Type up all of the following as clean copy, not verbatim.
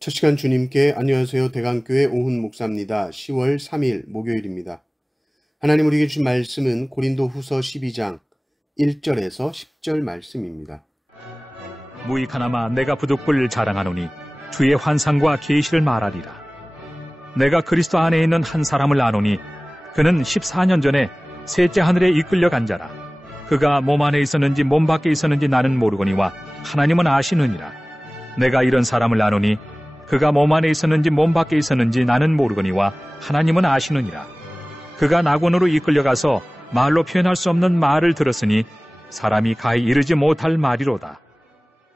첫 시간 주님께 안녕하세요. 대강교회 오훈 목사입니다. 10월 3일 목요일입니다. 하나님 우리에게 주신 말씀은 고린도 후서 12장 1절에서 10절 말씀입니다. 무익하나마 내가 부득불 자랑하노니 주의 환상과 계시를 말하리라. 내가 그리스도 안에 있는 한 사람을 아노니 그는 14년 전에 셋째 하늘에 이끌려간 자라. 그가 몸 안에 있었는지 몸 밖에 있었는지 나는 모르거니와 하나님은 아시느니라. 내가 이런 사람을 아노니 그가 몸 안에 있었는지 몸 밖에 있었는지 나는 모르거니와 하나님은 아시느니라. 그가 낙원으로 이끌려가서 말로 표현할 수 없는 말을 들었으니 사람이 가히 이르지 못할 말이로다.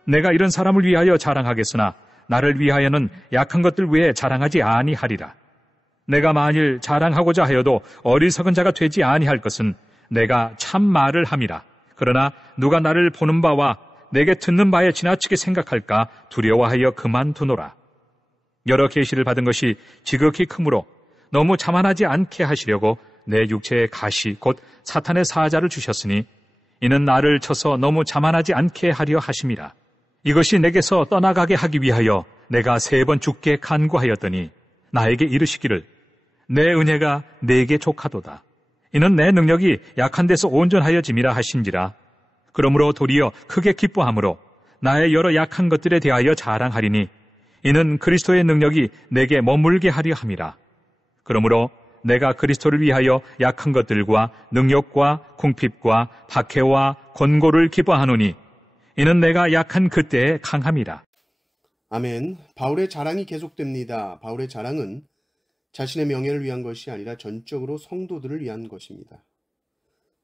내가 이런 사람을 위하여 자랑하겠으나 나를 위하여는 약한 것들 외에 자랑하지 아니하리라. 내가 만일 자랑하고자 하여도 어리석은 자가 되지 아니할 것은 내가 참 말을 함이라. 그러나 누가 나를 보는 바와 내게 듣는 바에 지나치게 생각할까 두려워하여 그만두노라. 여러 계시를 받은 것이 지극히 크므로 너무 자만하지 않게 하시려고 내 육체의 가시 곧 사탄의 사자를 주셨으니 이는 나를 쳐서 너무 자만하지 않게 하려 하심이라. 이것이 내게서 떠나가게 하기 위하여 내가 3번 주께 간구하였더니 나에게 이르시기를 내 은혜가 내게 족하도다. 이는 내 능력이 약한 데서 온전하여짐이라 하신지라. 그러므로 도리어 크게 기뻐함으로 나의 여러 약한 것들에 대하여 자랑하리니 이는 그리스도의 능력이 내게 머물게 하려 함이라. 그러므로 내가 그리스도를 위하여 약한 것들과 능력과 궁핍과 박해와 권고를 기뻐하노니 이는 내가 약한 그때에 강함이라. 아멘. 바울의 자랑이 계속됩니다. 바울의 자랑은 자신의 명예를 위한 것이 아니라 전적으로 성도들을 위한 것입니다.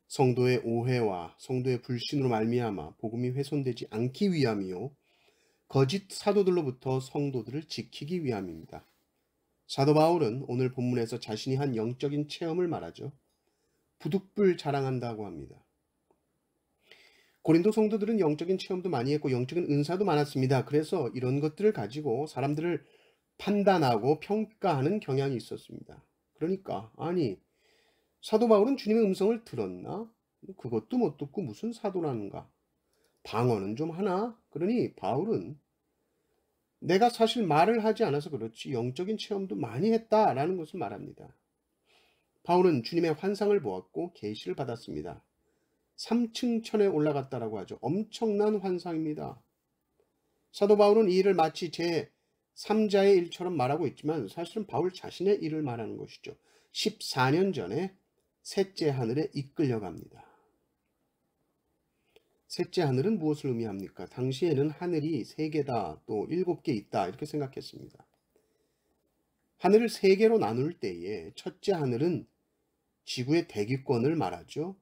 성도의 오해와 성도의 불신으로 말미암아 복음이 훼손되지 않기 위함이요 거짓 사도들로부터 성도들을 지키기 위함입니다. 사도 바울은 오늘 본문에서 자신이 한 영적인 체험을 말하죠. 부득불 자랑한다고 합니다. 고린도 성도들은 영적인 체험도 많이 했고 영적인 은사도 많았습니다. 그래서 이런 것들을 가지고 사람들을 판단하고 평가하는 경향이 있었습니다. 그러니까 아니 사도 바울은 주님의 음성을 들었나? 그것도 못 듣고 무슨 사도라는가? 방언은 좀 하나? 그러니 바울은 내가 사실 말을 하지 않아서 그렇지 영적인 체험도 많이 했다라는 것을 말합니다. 바울은 주님의 환상을 보았고 계시를 받았습니다. 3층 천에 올라갔다라고 하죠. 엄청난 환상입니다. 사도 바울은 이 일을 마치 제 3자의 일처럼 말하고 있지만 사실은 바울 자신의 일을 말하는 것이죠. 14년 전에 셋째 하늘에 이끌려갑니다. 셋째 하늘은 무엇을 의미합니까? 당시에는 하늘이 3개다, 또 7개 있다 이렇게 생각했습니다. 하늘을 3개로 나눌 때에 첫째 하늘은 지구의 대기권을 말하죠.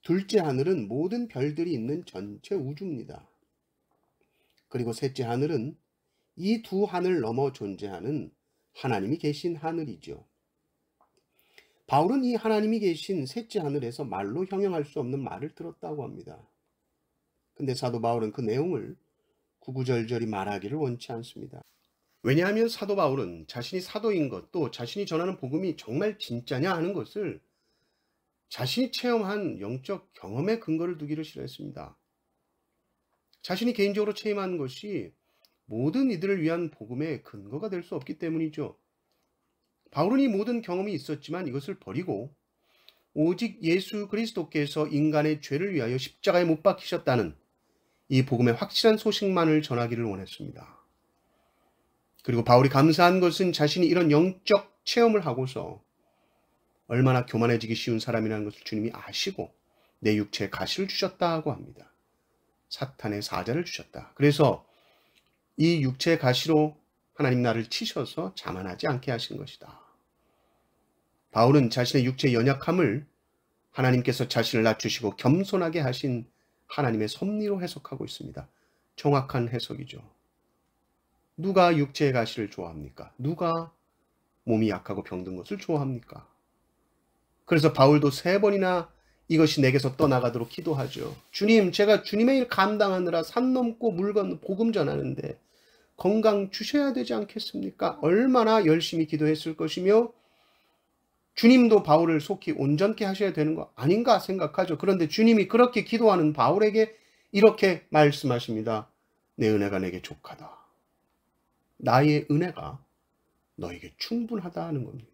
둘째 하늘은 모든 별들이 있는 전체 우주입니다. 그리고 셋째 하늘은 이 두 하늘 넘어 존재하는 하나님이 계신 하늘이죠. 바울은 이 하나님이 계신 셋째 하늘에서 말로 형용할 수 없는 말을 들었다고 합니다. 근데 사도 바울은 그 내용을 구구절절히 말하기를 원치 않습니다. 왜냐하면 사도 바울은 자신이 사도인 것, 또 자신이 전하는 복음이 정말 진짜냐 하는 것을 자신이 체험한 영적 경험에 근거를 두기를 싫어했습니다. 자신이 개인적으로 체험한 것이 모든 이들을 위한 복음의 근거가 될 수 없기 때문이죠. 바울은 이 모든 경험이 있었지만 이것을 버리고 오직 예수 그리스도께서 인간의 죄를 위하여 십자가에 못 박히셨다는 이 복음의 확실한 소식만을 전하기를 원했습니다. 그리고 바울이 감사한 것은 자신이 이런 영적 체험을 하고서 얼마나 교만해지기 쉬운 사람이라는 것을 주님이 아시고 내 육체에 가시를 주셨다고 합니다. 사탄의 사자를 주셨다. 그래서 이 육체의 가시로 하나님 나를 치셔서 자만하지 않게 하신 것이다. 바울은 자신의 육체의 연약함을 하나님께서 자신을 낮추시고 겸손하게 하신 하나님의 섭리로 해석하고 있습니다. 정확한 해석이죠. 누가 육체의 가시를 좋아합니까? 누가 몸이 약하고 병든 것을 좋아합니까? 그래서 바울도 3번이나 이것이 내게서 떠나가도록 기도하죠. 주님, 제가 주님의 일 감당하느라 산 넘고 물 건너 복음 전하는데 건강 주셔야 되지 않겠습니까? 얼마나 열심히 기도했을 것이며 주님도 바울을 속히 온전케 하셔야 되는 거 아닌가 생각하죠. 그런데 주님이 그렇게 기도하는 바울에게 이렇게 말씀하십니다. 내 은혜가 내게 족하다. 나의 은혜가 너에게 충분하다는 겁니다.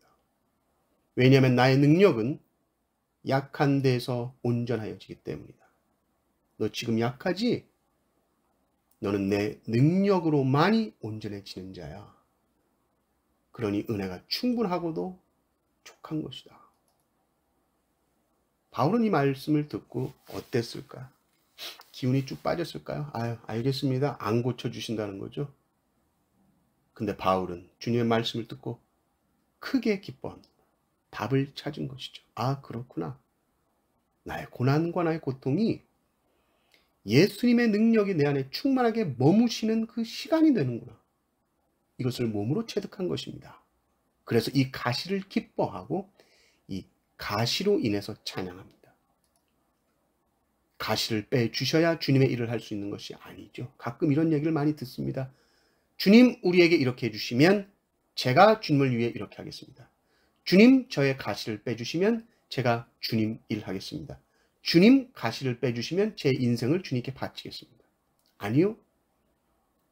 왜냐하면 나의 능력은 약한 데서 온전하여지기 때문이다. 너 지금 약하지? 너는 내 능력으로만이 온전해지는 자야. 그러니 은혜가 충분하고도 족한 것이다. 바울은 이 말씀을 듣고 어땠을까? 기운이 쭉 빠졌을까요? 아유, 알겠습니다. 안 고쳐주신다는 거죠. 근데 바울은 주님의 말씀을 듣고 크게 기뻐합니다. 답을 찾은 것이죠. 아, 그렇구나. 나의 고난과 나의 고통이 예수님의 능력이 내 안에 충만하게 머무시는 그 시간이 되는구나. 이것을 몸으로 체득한 것입니다. 그래서 이 가시를 기뻐하고 이 가시로 인해서 찬양합니다. 가시를 빼주셔야 주님의 일을 할 수 있는 것이 아니죠. 가끔 이런 얘기를 많이 듣습니다. 주님 우리에게 이렇게 해주시면 제가 주님을 위해 이렇게 하겠습니다. 주님 저의 가시를 빼주시면 제가 주님 일하겠습니다. 주님 가시를 빼주시면 제 인생을 주님께 바치겠습니다. 아니요.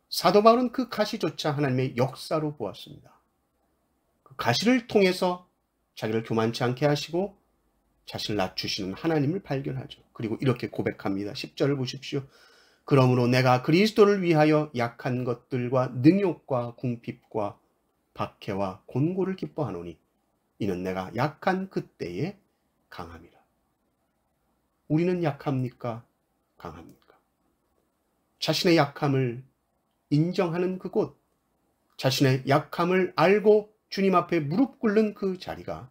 사도 바울은 그 가시조차 하나님의 역사로 보았습니다. 그 가시를 통해서 자기를 교만치 않게 하시고 자신을 낮추시는 하나님을 발견하죠. 그리고 이렇게 고백합니다. 10절을 보십시오. 그러므로 내가 그리스도를 위하여 약한 것들과 능욕과 궁핍과 박해와 곤고를 기뻐하노니 이는 내가 약한 그때에 강함이라. 우리는 약합니까? 강합니까? 자신의 약함을 인정하는 그곳, 자신의 약함을 알고 주님 앞에 무릎 꿇는 그 자리가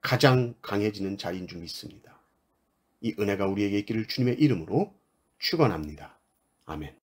가장 강해지는 자리인 줄 믿습니다. 이 은혜가 우리에게 있기를 주님의 이름으로 축원합니다. 아멘.